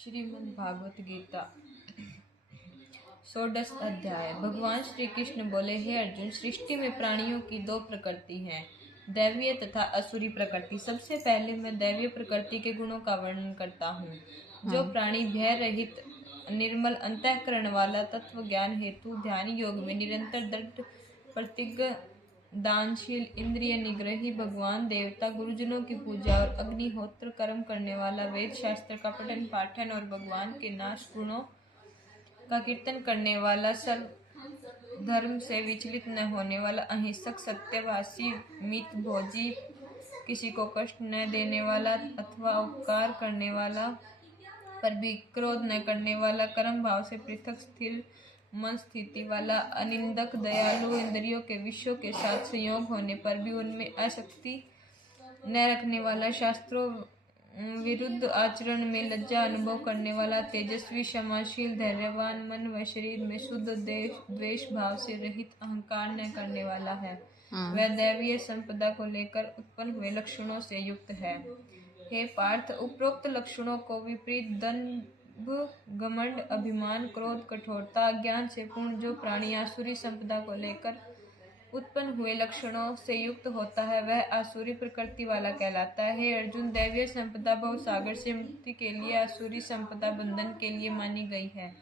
श्रीमद् भागवत गीता 16 अध्याय। भगवान श्री कृष्ण बोले, हे अर्जुन, सृष्टि में प्राणियों की दो प्रकृति हैं, दैवीय तथा असुरी प्रकृति। सबसे पहले मैं दैवीय प्रकृति के गुणों का वर्णन करता हूँ। जो प्राणी भय रहित निर्मल अंतःकरण वाला, तत्व ज्ञान हेतु ध्यान योग में निरंतर दृढ़ प्रतिज्ञ, दानशील, इंद्रिय निग्रही, भगवान, देवता, गुरुजनों की पूजा और अग्निहोत्र कर्म करने वाला, वेद शास्त्र का पठन पाठन और भगवान के नाश गुणों का कीर्तन करने वाला, सर्व धर्म से विचलित न होने वाला, अहिंसक, सत्यभाषी, मित भोजी, किसी को कष्ट न देने वाला अथवा उपकार करने वाला पर भी क्रोध न करने वाला, कर्म भाव से पृथक स्थिर मन स्थिति वाला, अनिंदक, दयालु, इंद्रियों के विषयों के साथ संयोग होने पर भी उनमें आसक्ति न रखने वाला, शास्त्रों विरुद्ध आचरण में लज्जा अनुभव करने वाला, तेजस्वी, क्षमाशील, धैर्यवान, मन व शरीर में शुद्ध द्वेष भाव से रहित, अहंकार न करने वाला है। वह दैवीय संपदा को लेकर उत्पन्न हुए लक्षणों से युक्त है। हे पार्थ, उपरोक्त लक्षणों को विपरीत दंभ, घमंड, अभिमान, क्रोध, कठोरता, अज्ञान से पूर्ण जो प्राणी आसुरी संपदा को लेकर उत्पन्न हुए लक्षणों से युक्त होता है, वह आसुरी प्रकृति वाला कहलाता है। हे अर्जुन, दैवीय संपदा भव सागर से मुक्ति के लिए, आसुरी संपदा बंधन के लिए मानी गई है।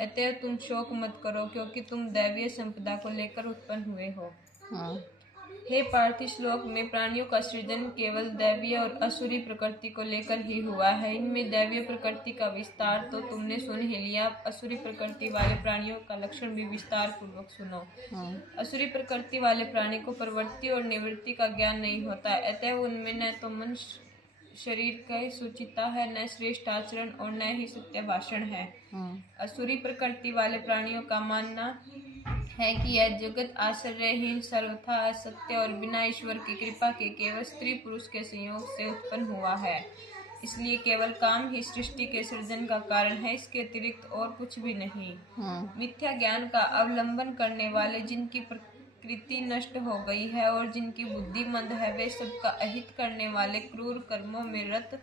अतः तुम शोक मत करो, क्योंकि तुम दैवीय संपदा को लेकर उत्पन्न हुए हो। हे पार्थ, श्लोक में प्राणियों का सृजन केवल दैवीय और असुरी प्रकृति को लेकर ही हुआ है। इनमें दैवीय प्रकृति का विस्तार तो तुमने सुन ही लिया, असुरी प्रकृति वाले प्राणियों का लक्षण भी विस्तार पूर्वक सुनो। असुरी प्रकृति वाले प्राणी को प्रवृत्ति और निवृत्ति का ज्ञान नहीं होता, अतः उनमें न तो मन शरीर की सुचिता है, न श्रेष्ठ आचरण और न ही सत्य भाषण है। असुरी प्रकृति वाले प्राणियों का मानना है कि यह जगत आश्रयहीन, सर्वथा असत्य और बिना ईश्वर की कृपा के केवल स्त्री पुरुष के संयोग से उत्पन्न हुआ है। इसलिए केवल काम ही सृष्टि के सृजन का कारण है, इसके अतिरिक्त और कुछ भी नहीं। मिथ्या ज्ञान का अवलंबन करने वाले, जिनकी प्रकृति नष्ट हो गई है और जिनकी बुद्धि मंद है, वे सबका अहित करने वाले, क्रूर कर्मों में रत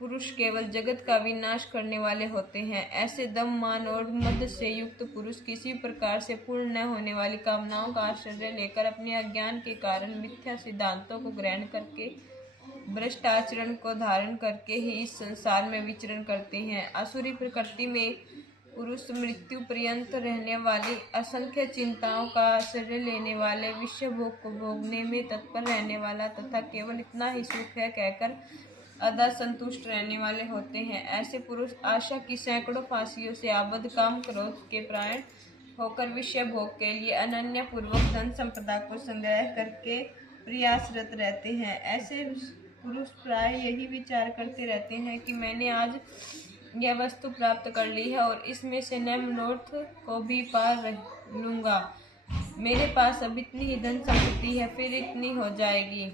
पुरुष केवल जगत का विनाश करने वाले होते हैं। ऐसे दम, मान और मद से युक्त पुरुष किसी प्रकार से पूर्ण न होने वाली कामनाओं का आश्रय लेकर अपने अज्ञान के कारण मिथ्या सिद्धांतों को ग्रहण करके, भ्रष्ट आचरण को धारण करके ही इस संसार में विचरण करते हैं। आसुरी प्रकृति में पुरुष मृत्यु पर्यंत रहने वाली, असंख्य चिंताओं का आश्रय लेने वाले, विषय भोग को भोगने में तत्पर रहने वाला तथा केवल इतना ही सुख है कहकर अदा संतुष्ट रहने वाले होते हैं। ऐसे पुरुष आशा की सैकड़ों फांसियों से आबद्ध, काम क्रोध के प्राण होकर विषय भोग के लिए अनन्य पूर्वक धन संपदा को संग्रह करके प्रयासरत रहते हैं। ऐसे पुरुष प्राय यही विचार करते रहते हैं कि मैंने आज यह वस्तु प्राप्त कर ली है और इसमें से न मनोरथ को भी पा लूंगा। मेरे पास अब इतनी ही धन संपत्ति है, फिर इतनी हो जाएगी।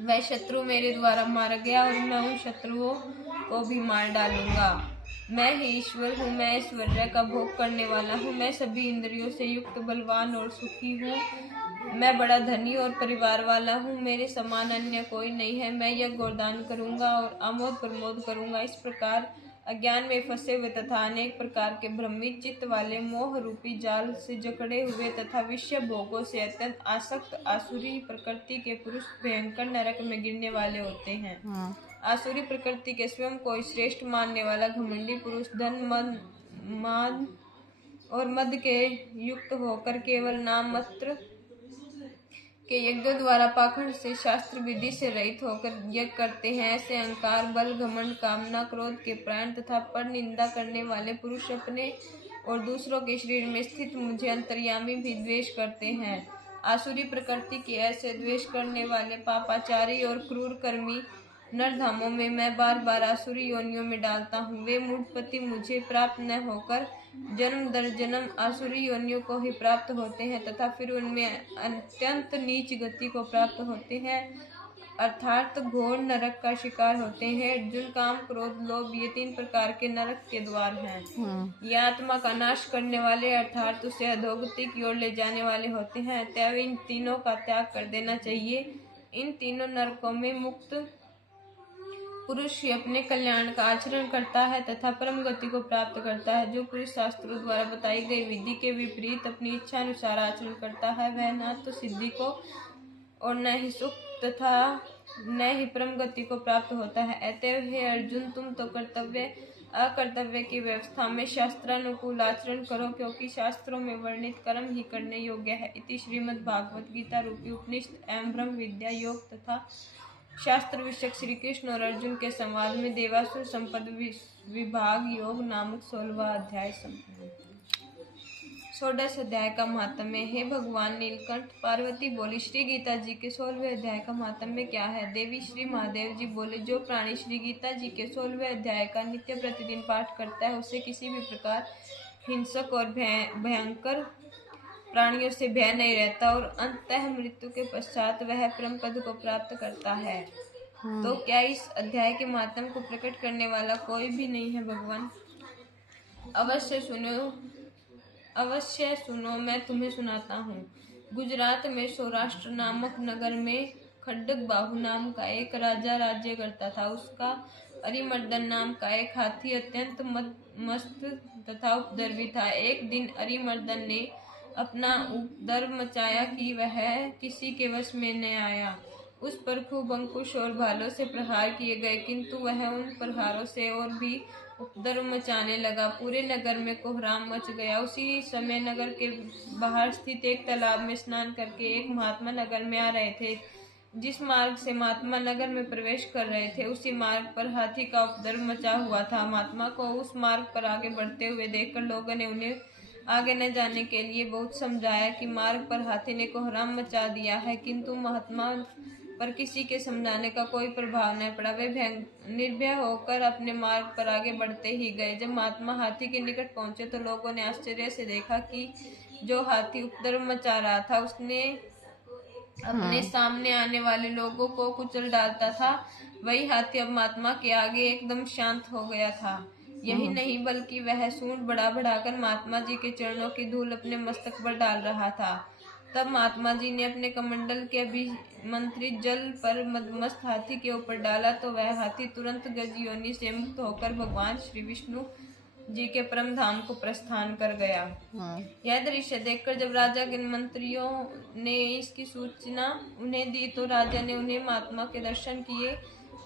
वह शत्रु मेरे द्वारा मारा गया और मैं उन शत्रुओं को भी मार डालूंगा। मैं ही ईश्वर हूँ, मैं ऐश्वर्य का भोग करने वाला हूँ, मैं सभी इंद्रियों से युक्त, बलवान और सुखी हूँ, मैं बड़ा धनी और परिवार वाला हूँ, मेरे समान अन्य कोई नहीं है। मैं यज्ञ और दान करूंगा और आमोद प्रमोद करूंगा। इस प्रकार अज्ञान में फंसे हुए तथा अनेक प्रकार के भ्रमित चित्त वाले, मोह रूपी जाल से जकड़े हुए तथा विषय भोगों से अत्यंत आसक्त आसुरी प्रकृति के पुरुष भयंकर नरक में गिरने वाले होते हैं। आसुरी प्रकृति के स्वयं को श्रेष्ठ मानने वाला घमंडी पुरुष धन, मान और मद के युक्त होकर केवल नाम मात्र के यज्ञों द्वारा पाखंड से, शास्त्र विधि से रहित होकर यज्ञ करते हैं। ऐसे अहंकार, बल, घमंड, कामना, क्रोध के प्राण तथा पर निंदा करने वाले पुरुष अपने और दूसरों के शरीर में स्थित मुझे अंतर्यामी भी द्वेष करते हैं। आसुरी प्रकृति के ऐसे द्वेष करने वाले पापाचारी और क्रूर कर्मी नरधामों में मैं बार बार आसुरी योनियों में डालता हूँ। वे मूढ़पति मुझे प्राप्त न होकर जन्म दर जन्म आसुरी योनियों को ही प्राप्त होते हैं तथा फिर उनमें अत्यंत नीच गति को प्राप्त होते हैं, अर्थात घोर नरक का शिकार होते हैं। अर्जुन, काम, क्रोध, लोभ, ये 3 प्रकार के नरक के द्वार हैं। ये आत्मा का नाश करने वाले अर्थात उसे अधोगति की ओर ले जाने वाले होते हैं। अतः इन तीनों का त्याग कर देना चाहिए। इन तीनों नरकों में मुक्त पुरुष ही अपने कल्याण का आचरण करता है तथा परम गति को प्राप्त करता है। जो पुरुष शास्त्रों द्वारा बताई गई विधि के विपरीत अपनी इच्छा अनुसार आचरण करता है वह न तो सिद्धि को और न ही सुख तथा न ही परम गति को प्राप्त होता है। अतएव हे अर्जुन, तुम तो कर्तव्य अकर्तव्य की व्यवस्था में शास्त्रानुकूल आचरण करो, क्योंकि शास्त्रों में वर्णित कर्म ही करने योग्य है। इति श्रीमद् भागवत गीता रूपी उपनिषद एवं ब्रह्म विद्या योग तथा शास्त्र विषयक श्री कृष्ण और अर्जुन के संवाद में देवासुर संपद विभाग योग नामक 16वां अध्याय संपूर्ण। 16 अध्याय का महात्म्य। हे भगवान नीलकंठ, पार्वती बोली, श्री गीता जी के 16वें अध्याय का महात्म्य क्या है? देवी श्री महादेव जी बोले, जो प्राणी श्री गीता जी के 16वें अध्याय का नित्य प्रतिदिन पाठ करता है उसे किसी भी प्रकार हिंसक और भयंकर प्राणियों से भय नहीं रहता और अंततः मृत्यु के पश्चात वह परम पद को प्राप्त करता है। तो क्या इस अध्याय के महात्म्य को प्रकट करने वाला कोई भी नहीं है? भगवान अवश्य सुनो, मैं तुम्हें सुनाता हूँ। गुजरात में सौराष्ट्र नामक नगर में खड्डक बाहु नाम का एक राजा राज्य करता था। उसका अरिमर्दन नाम का एक हाथी अत्यंत मस्त तथा उपद्रवी था। एक दिन अरिमर्दन ने अपना उपद्रव मचाया कि वह किसी के वश में न आया। उस पर खूब अंकुश और भालों से प्रहार किए गए, किंतु वह उन प्रहारों से और भी उपद्रव मचाने लगा। पूरे नगर में कोहराम मच गया। उसी समय नगर के बाहर स्थित एक तालाब में स्नान करके एक महात्मा नगर में आ रहे थे। जिस मार्ग से महात्मा नगर में प्रवेश कर रहे थे उसी मार्ग पर हाथी का उपद्रव मचा हुआ था। महात्मा को उस मार्ग पर आगे बढ़ते हुए देखकर लोगों ने उन्हें आगे न जाने के लिए बहुत समझाया कि मार्ग पर हाथी ने कोहराम मचा दिया है, किंतु महात्मा पर किसी के समझाने का कोई प्रभाव न पड़ा। वे निर्भय होकर अपने मार्ग पर आगे बढ़ते ही गए। जब महात्मा हाथी के निकट पहुंचे तो लोगों ने आश्चर्य से देखा कि जो हाथी उपद्रव मचा रहा था उसने अपने सामने आने वाले लोगों को कुचल डालता था, वही हाथी अब महात्मा के आगे एकदम शांत हो गया था। यही नहीं बल्कि वह सूंड बढ़ा बढ़ाकर महात्मा जी के चरणों की धूल अपने मस्तक पर डाल रहा था। तब महात्मा जी ने अपने कमंडल के अभिमंत्रित जल पर मदमस्त हाथी के ऊपर डाला तो वह हाथी तुरंत गज योनि से मुक्त होकर भगवान श्री विष्णु जी के परम धाम को प्रस्थान कर गया। यह दृश्य देखकर जब राजा के मंत्रियों ने इसकी सूचना उन्हें दी तो राजा ने उन्हें महात्मा के दर्शन किए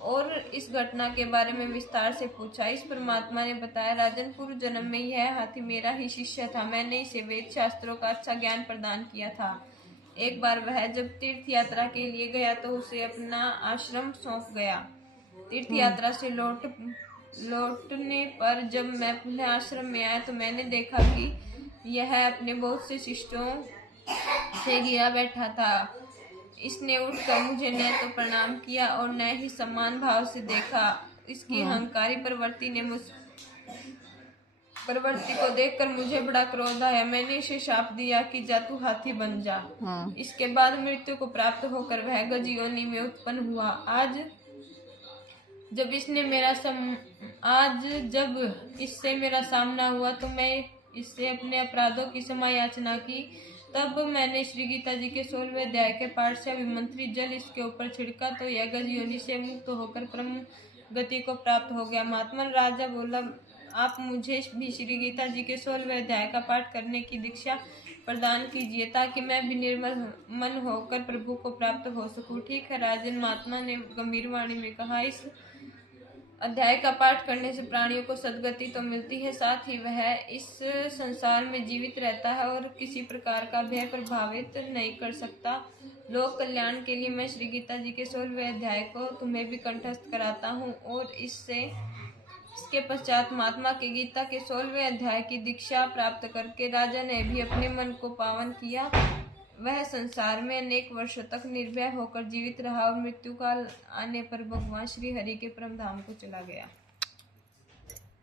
और इस घटना के बारे में विस्तार से पूछा। इस पर महात्मा ने बताया, राजन, पूर्व जन्म में यह हाथी मेरा ही शिष्य था। मैंने इसे वेद शास्त्रों का अच्छा ज्ञान प्रदान किया था। एक बार वह जब तीर्थ यात्रा के लिए गया तो उसे अपना आश्रम सौंप गया। तीर्थ यात्रा से लौटने पर जब मैं पुनः आश्रम में आया तो मैंने देखा कि यह अपने बहुत से शिष्यों से घिरा बैठा था। इसने उठकर मुझे न तो प्रणाम किया और न ही सम्मान भाव से देखा। इसकी अहंकारी प्रवृत्ति को देखकर मुझे बड़ा क्रोध आया। मैंने इसे शाप दिया कि जा तू हाथी बन जा। इसके बाद मृत्यु को प्राप्त होकर वह गज योनि में उत्पन्न हुआ। आज जब इससे मेरा सामना हुआ तो मैं इससे अपने अपराधों की क्षमा याचना की। तब मैंने श्री गीता जी के 16वें अध्याय के पाठ से अभिमंत्रित जल इसके ऊपर छिड़का तो यह गज योनि से मुक्त होकर परम गति को प्राप्त हो गया। महात्मा राजा बोला, आप मुझे भी श्री गीता जी के 16वें अध्याय का पाठ करने की दीक्षा प्रदान कीजिए ताकि मैं भी निर्मल मन होकर प्रभु को प्राप्त हो सकूं। ठीक है राजन, महात्मा ने गंभीर वाणी में कहा। इस अध्याय का पाठ करने से प्राणियों को सद्गति तो मिलती है, साथ ही वह इस संसार में जीवित रहता है और किसी प्रकार का भय प्रभावित नहीं कर सकता। लोक कल्याण के लिए मैं श्री गीता जी के 16वें अध्याय को तुम्हें भी कंठस्थ कराता हूँ। और इसके पश्चात महात्मा के गीता के 16वें अध्याय की दीक्षा प्राप्त करके राजा ने भी अपने मन को पावन किया। वह संसार में अनेक वर्षों तक निर्भय होकर जीवित रहा और मृत्यु काल आने पर भगवान श्री हरि के परम धाम को चला गया।